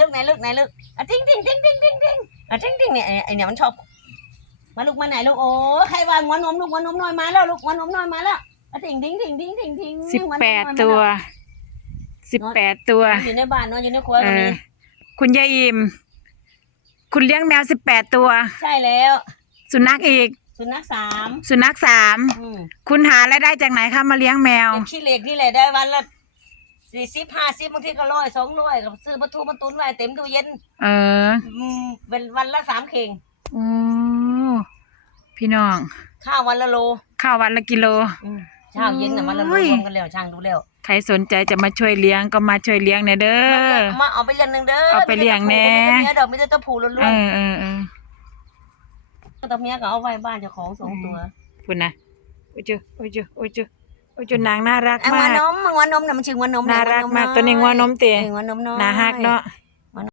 ลูกอ่ะติ้งอ่ะติ้งเนี่ยไอเนี่ยมันชอบมาลูกมาไหนลูกโอ้ใครวางหัวนมลูกหัวนมน้อยมาแล้วลูกหัวนมน้อยมาแล้วอ่ะติ้ง18 ตัวอยู่ในบ้านนอนอยู่ในครัวตรงนี้ คุณยายอิ่มคุณเลี้ยงแมว18 ตัวใช่แล้ว สุนัขอีกสุนัข3คุณหารายได้จากไหนคะมาเลี้ยงแมวขี้เหล็กนี่แหละได้วันละ40-50บางทีก็100-200กับซื้อปลาทูมาตุนไว้เต็มตู้เย็นเป็นวันละ3 เข่งโอ้พี่น้องข้าววันละโลข้าววันละกิโลเช้าเย็นน่ะวันละโลรวมกันแล้วช่างดูแล้วใครสนใจจะมาช่วยเลี้ยงก็มาช่วยเลี้ยงเนี่ยเด้อมาเอาไปเลี้ยงนึงเด้อเอาไปเลี้ยงแน่ดอกมีแต่ตะผูล้วนตัวเมียก็เอาไว้บ้านเจ้าของ2 ตัวคุณนะโอ้ยนางน่ารักมากหัวนมน่ะมันชื่อหัวนมน่ารักมากตัวนี้หัวนมเต๋หัวนมน้อยน่าฮักเนาะ